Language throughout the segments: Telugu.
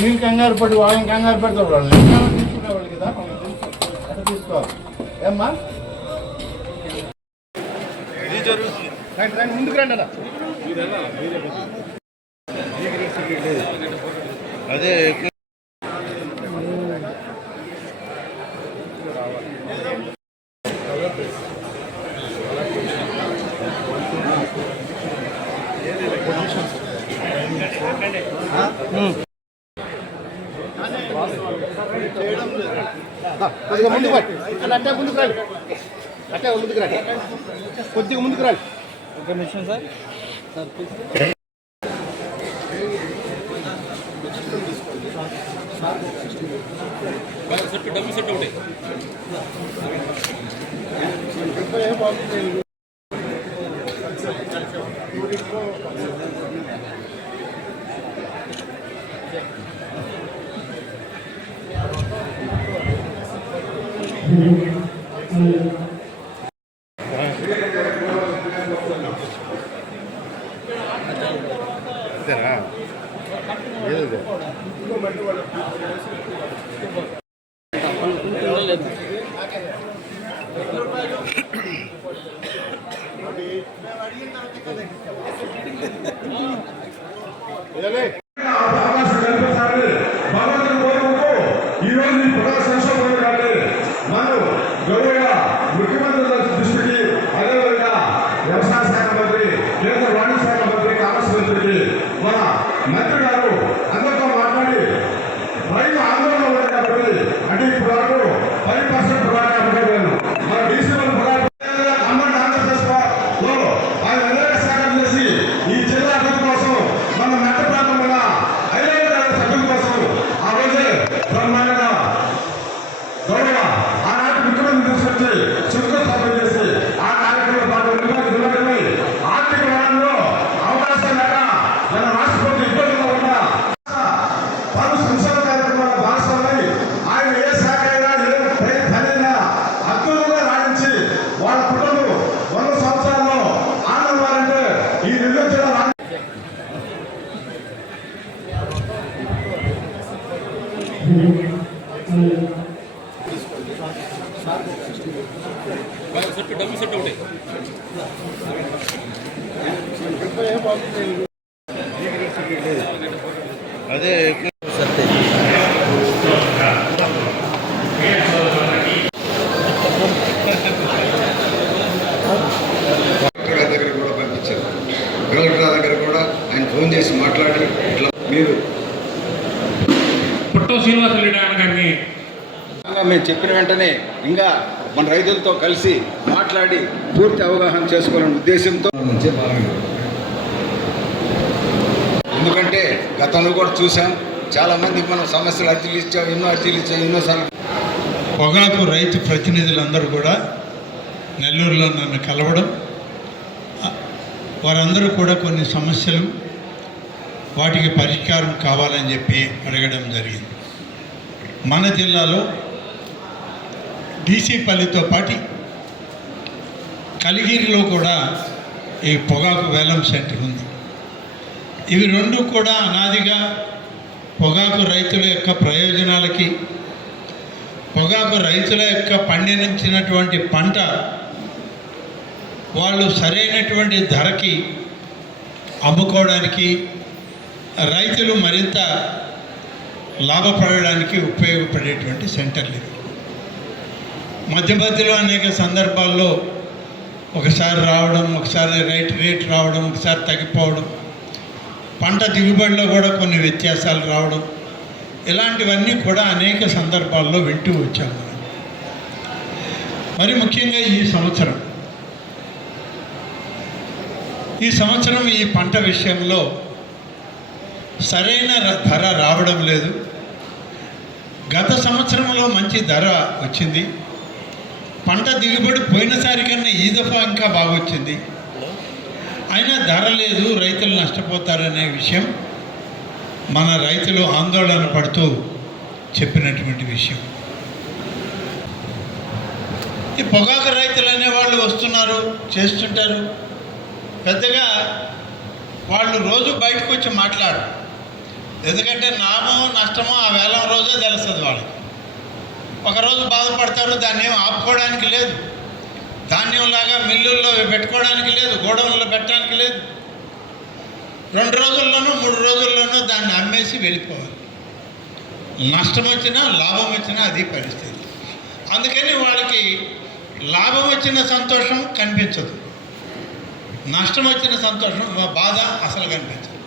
మీరు కంగారు పడి వాళ్ళని కంగారు పెడతారు వాళ్ళు తీసుకునేవాళ్ళు కదా అట్లా తీసుకోవాలి ఏమ్మా ముందుకు రండి అన్న అదే కొద్దిగా ముందుకు రండి అలా అంటే ముందుకు రండి అంటే ముందుకు రండి కొద్దిగా ముందుకు రండి ఒక నిమిషం సార్ డబ్బు సెట్ ఒకటి డబ్బు సెట్ ఒకటి అదే దగ్గర కూడా పంపించారు. కలెక్టర్ దగ్గర కూడా ఆయన ఫోన్ చేసి మాట్లాడి ఇట్లా మీరు పుట్టో శ్రీనివాసరెడ్డి ఆయన గారిని మేము చెప్పిన వెంటనే ఇంకా మన రైతులతో కలిసి మాట్లాడి పూర్తి అవగాహన చేసుకోవాలనే ఉద్దేశంతో నుంచే ఎందుకంటే గతంలో కూడా చూసాం చాలామందికి మనం సమస్యలు అర్జీలు ఇచ్చాం, ఎన్నోసార్లు. పొగాకు రైతు ప్రతినిధులందరూ కూడా నెల్లూరులో నన్ను కలవడం, వారందరూ కూడా కొన్ని సమస్యలు వాటికి పరిష్కారం కావాలని చెప్పి అడగడం జరిగింది. మన జిల్లాలో డీసీపల్లితో పాటు కలిగిరిలో కూడా ఈ పొగాకు వేలం సెంటర్ ఉంది. ఇవి రెండు కూడా అనాదిగా పొగాకు రైతుల యొక్క ప్రయోజనాలకి, పొగాకు రైతుల యొక్క పండించినటువంటి పంట వాళ్ళు సరైనటువంటి ధరకి అమ్ముకోవడానికి, రైతులు మరింత లాభపడడానికి ఉపయోగపడేటువంటి సెంటర్లు ఇవి. మధ్యలో అనేక సందర్భాల్లో ఒకసారి రావడం, ఒకసారి రేట్ రావడం, ఒకసారి తగ్గిపోవడం, పంట దిగుబడిలో కూడా కొన్ని వ్యత్యాసాలు రావడం, ఇలాంటివన్నీ కూడా అనేక సందర్భాల్లో వింటూ వచ్చాము. మరి ముఖ్యంగా ఈ సంవత్సరం ఈ పంట విషయంలో సరైన ధర రావడం లేదు. గత సంవత్సరంలో మంచి ధర వచ్చింది, పంట దిగుబడి పోయినసారి కన్నా ఈ దఫా ఇంకా బాగా వచ్చింది. అయినా ధర లేదు, రైతులు నష్టపోతారనే విషయం మన రైతులు ఆందోళన పడుతూ చెప్పినటువంటి విషయం. ఈ పొగాకు రైతులు అనేవాళ్ళు వస్తున్నారు, చేస్తుంటారు. పెద్దగా వాళ్ళు రోజు బయటకు వచ్చి మాట్లాడరు. ఎందుకంటే లాభమో నష్టమో ఆ వేలం రోజే తెలుస్తుంది వాళ్ళకి. ఒకరోజు బాధపడతారు, దాన్ని ఏం ఆపుకోవడానికి లేదు. ధాన్యంలాగా మిల్లుల్లో పెట్టుకోవడానికి లేదు, గోడౌన్లో పెట్టడానికి లేదు. 2 రోజుల్లోనూ 3 రోజుల్లోనూ దాన్ని అమ్మేసి వెళ్ళిపోవాలి. నష్టం వచ్చినా లాభం వచ్చినా అది పరిస్థితి. అందుకని వాళ్ళకి లాభం వచ్చిన సంతోషం కనిపించదు, నష్టం వచ్చిన సంతోషం బాధ అసలు కనిపించదు.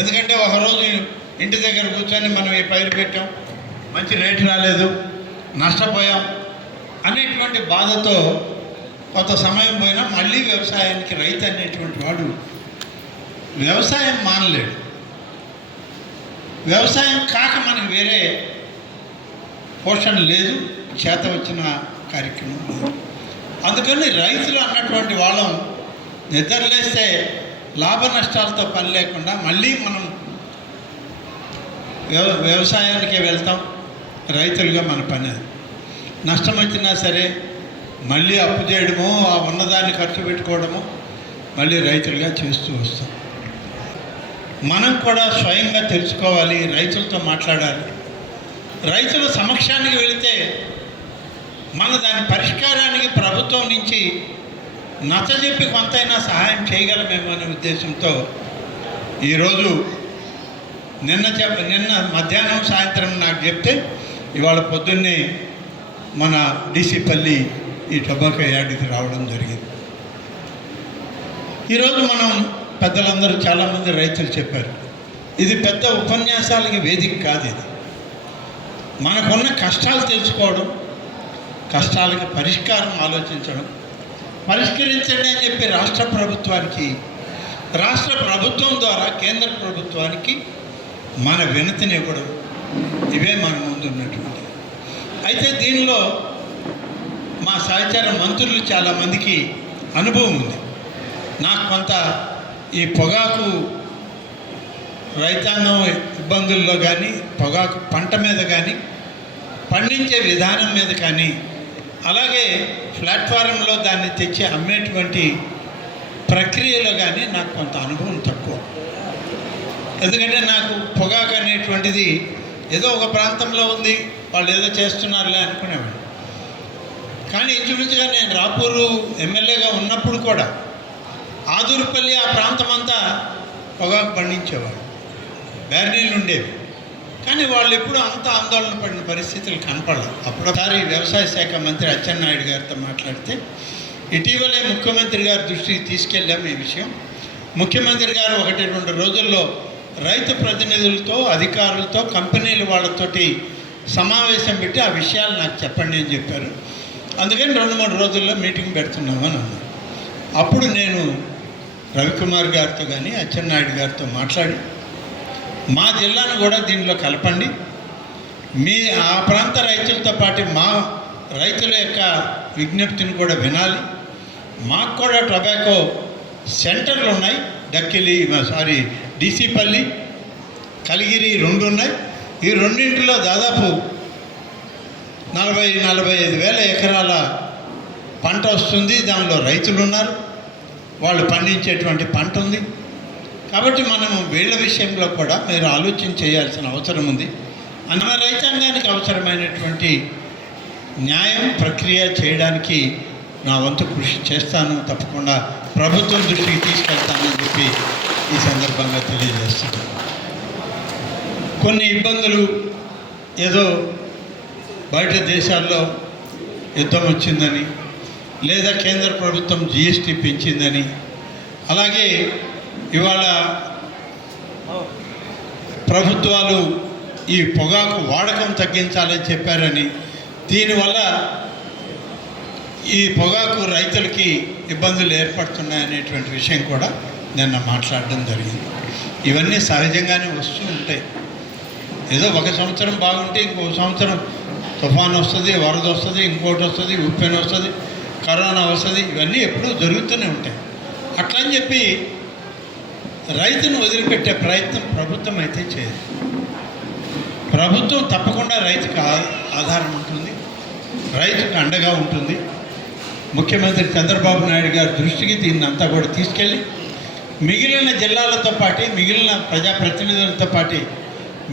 ఎందుకంటే ఒకరోజు ఇంటి దగ్గర కూర్చొని మనం ఈ పైరు పెట్టాం, మంచి రేటు రాలేదు, నష్టపోయాం అనేటువంటి బాధతో కొంత సమయం పోయినా మళ్ళీ వ్యవసాయానికి రైతు అనేటువంటి వాడు వ్యవసాయం మానలేడు. వ్యవసాయం కాక మనకు వేరే పోషణ లేదు, చేత వచ్చిన కార్యక్రమం లేదు. అందుకని రైతులు అన్నటువంటి వాళ్ళం నిద్రలేస్తే లాభ నష్టాలతో పని లేకుండా మళ్ళీ మనం వ్యవసాయానికే వెళ్తాం. రైతులుగా మన పని అది. నష్టం వచ్చినా సరే మళ్ళీ అప్పు చేయడమో, ఆ ఉన్నదాన్ని ఖర్చు పెట్టుకోవడమో మళ్ళీ రైతులుగా చేస్తూ వస్తాం. మనం కూడా స్వయంగా తెలుసుకోవాలి, రైతులతో మాట్లాడాలి. రైతుల సమక్షానికి వెళితే మన దాని పరిష్కారానికి ప్రభుత్వం నుంచి నచ్చజెప్పి కొంతైనా సహాయం చేయగలమేమో అనే ఉద్దేశంతో ఈరోజు నిన్న మధ్యాహ్నం సాయంత్రం నాకు చెప్తే ఇవాళ పొద్దున్నే మన డీసీపల్లి ఈ టొబాకో యార్డుకి రావడం జరిగింది. ఈరోజు మనం పెద్దలందరూ చాలామంది రైతులు చెప్పారు, ఇది పెద్ద ఉపన్యాసాలకి వేదిక కాదు. ఇది మనకున్న కష్టాలు తెలుసుకోవడం, కష్టాలకి పరిష్కారం ఆలోచించడం, పరిష్కరించండి అని చెప్పి రాష్ట్ర ప్రభుత్వం ద్వారా కేంద్ర ప్రభుత్వానికి మన వినతిని ఇవ్వడం, ఇవే మన ముందు ఉన్నటువంటి. అయితే దీనిలో మా సహచార మంత్రులు చాలామందికి అనుభవం ఉంది. నాకు కొంత ఈ పొగాకు రైతాంగం ఇబ్బందుల్లో కానీ, పొగాకు పంట మీద కానీ, పండించే విధానం మీద కానీ, అలాగే ప్లాట్ఫారంలో దాన్ని తెచ్చి అమ్మేటువంటి ప్రక్రియలో కానీ నాకు కొంత అనుభవం తక్కువ. ఎందుకంటే నాకు పొగాకు అనేటువంటిది ఏదో ఒక ప్రాంతంలో ఉంది, వాళ్ళు ఏదో చేస్తున్నారులే అనుకునేవాడు. కానీ ఇంచుమించుగా నేను రాపూరు ఎమ్మెల్యేగా ఉన్నప్పుడు కూడా ఆదూరుపల్లి ఆ ప్రాంతం అంతా పొగాకు పండించేవాడు, బ్యార్నీళ్ళు ఉండేవి. కానీ వాళ్ళు ఎప్పుడూ అంత ఆందోళన పడిన పరిస్థితులు కనపడలేదు. అప్పుడొకసారి వ్యవసాయ శాఖ మంత్రి అచ్చెన్నాయుడు గారితో మాట్లాడితే ఇటీవలే ముఖ్యమంత్రి గారి దృష్టికి తీసుకెళ్ళాము ఈ విషయం. ముఖ్యమంత్రి గారు 1-2 రోజుల్లో రైతు ప్రతినిధులతో, అధికారులతో, కంపెనీల వాళ్ళతోటి సమావేశం పెట్టి ఆ విషయాలు నాకు చెప్పండి అని చెప్పారు. అందుకని 2-3 రోజుల్లో మీటింగ్ పెడుతున్నామని అన్నారు. అప్పుడు నేను రవికుమార్ గారితో కానీ అచ్చెన్నాయుడు గారితో మాట్లాడి మా జిల్లాను కూడా దీనిలో కలపండి, మీ ఆ ప్రాంత రైతులతో పాటు మా రైతుల యొక్క విజ్ఞప్తిని కూడా వినాలి. మాకు కూడా టొబాకో సెంటర్లు ఉన్నాయి, డీసీపల్లి, కలిగిరి 2 ఉన్నాయి. ఈ రెండింటిలో దాదాపు 40-45 వేల ఎకరాల పంట వస్తుంది. దానిలో రైతులు ఉన్నారు, వాళ్ళు పండించేటువంటి పంట ఉంది. కాబట్టి మనం వీళ్ళ విషయంలో కూడా మీరు ఆలోచన చేయాల్సిన అవసరం ఉంది. మన రైతాంగానికి అవసరమైనటువంటి న్యాయం ప్రక్రియ చేయడానికి నా వంతు కృషి చేస్తాను, తప్పకుండా ప్రభుత్వం దృష్టికి తీసుకెళ్తానని చెప్పి ఈ సందర్భంగా తెలియజేస్తున్నాను. కొన్ని ఇబ్బందులు ఏదో బయట దేశాల్లో యుద్ధం వచ్చిందని, లేదా కేంద్ర ప్రభుత్వం జిఎస్టీ పెంచిందని, అలాగే ఇవాళ ప్రభుత్వాలు ఈ పొగాకు వాడకం తగ్గించాలని చెప్పారని, దీనివల్ల ఈ పొగాకు రైతులకి ఇబ్బందులు ఏర్పడుతున్నాయనేటువంటి విషయం కూడా నిన్న మాట్లాడడం జరిగింది. ఇవన్నీ సహజంగానే వస్తూ ఉంటాయి. ఏదో ఒక సంవత్సరం బాగుంటే ఇంకో సంవత్సరం తుఫాను వస్తుంది, వరద వస్తుంది, ఇంకోటి వస్తుంది, ఉప్పెన వస్తుంది, కరోనా వస్తుంది. ఇవన్నీ ఎప్పుడూ జరుగుతూనే ఉంటాయి. అట్లని చెప్పి రైతును వదిలిపెట్టే ప్రయత్నం ప్రభుత్వం అయితే చేయదు. ప్రభుత్వం తప్పకుండా రైతుకు ఆధారం ఉంటుంది, రైతుకు అండగా ఉంటుంది. ముఖ్యమంత్రి చంద్రబాబు నాయుడు గారి దృష్టికి దీన్ని అంతా కూడా తీసుకెళ్ళి మిగిలిన జిల్లాలతో పాటు మిగిలిన ప్రజాప్రతినిధులతో పాటు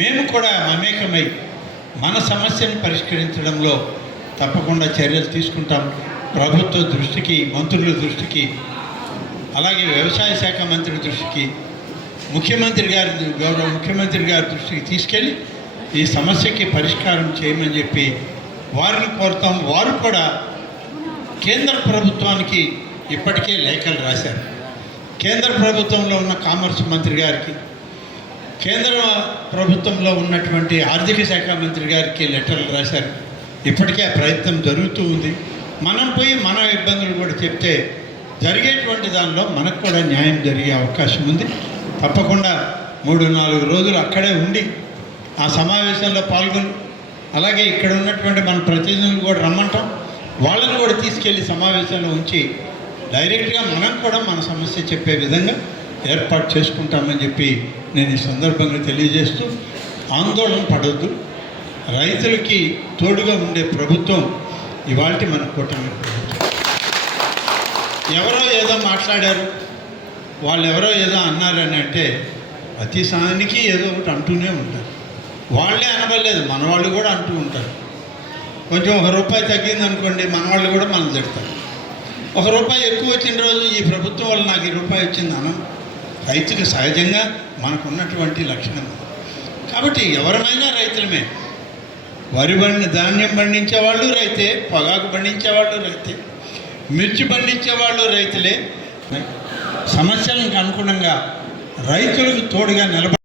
మేము కూడా మమేకమై మన సమస్యను పరిష్కరించడంలో తప్పకుండా చర్యలు తీసుకుంటాం. ప్రభుత్వ దృష్టికి, మంత్రుల దృష్టికి, అలాగే వ్యవసాయ శాఖ మంత్రి దృష్టికి, గౌరవ ముఖ్యమంత్రి గారి దృష్టికి తీసుకెళ్ళి ఈ సమస్యకి పరిష్కారం చేయమని చెప్పి వారిని కోరుతాం. వారు కూడా కేంద్ర ప్రభుత్వానికి ఇప్పటికే లేఖలు రాశారు. కేంద్ర ప్రభుత్వంలో ఉన్న కామర్స్ మంత్రి గారికి, కేంద్ర ప్రభుత్వంలో ఉన్నటువంటి ఆర్థిక శాఖ మంత్రి గారికి లెటర్లు రాశారు. ఇప్పటికే ఆ ప్రయత్నం జరుగుతూ ఉంది. మనం పోయి మన ఇబ్బందులు కూడా చెప్తే జరిగేటువంటి దానిలో మనకు కూడా న్యాయం జరిగే అవకాశం ఉంది. తప్పకుండా 3-4 రోజులు అక్కడే ఉండి ఆ సమావేశంలో పాల్గొని, అలాగే ఇక్కడ ఉన్నటువంటి మన ప్రతినిధులు కూడా రమ్మంటాం, వాళ్ళని కూడా తీసుకెళ్ళి సమావేశంలో ఉంచి డైరెక్ట్గా మనం కూడా మన సమస్య చెప్పే విధంగా ఏర్పాటు చేసుకుంటామని చెప్పి నేను ఈ సందర్భంగా తెలియజేస్తూ, ఆందోళన పడొద్దు. రైతులకి తోడుగా ఉండే ప్రభుత్వం ఇవాల్టి మన కూటమి ప్రభుత్వం. ఎవరో ఏదో మాట్లాడారు, వాళ్ళు ఎవరో ఏదో అన్నారని అంటే ప్రతి సానికి ఏదో ఒకటి అంటూనే ఉంటారు. వాళ్ళే అనబడలేదు, మన వాళ్ళు కూడా అంటూ ఉంటారు. కొంచెం ₹1 తగ్గిందనుకోండి, మన వాళ్ళు కూడా మనం చెప్తారు. ₹1 ఎక్కువ వచ్చిన రోజు ఈ ప్రభుత్వం వల్ల నాకు ₹1 వచ్చింది అనం. రైతుకు సహజంగా మనకున్నటువంటి లక్షణం. కాబట్టి ఎవరమైనా రైతులమే. ధాన్యం పండించేవాళ్ళు రైతే, పొగాకు పండించేవాళ్ళు రైతే, మిర్చి పండించేవాళ్ళు రైతులే. సమస్యలకు అనుగుణంగా రైతులకు తోడుగా నిలబడి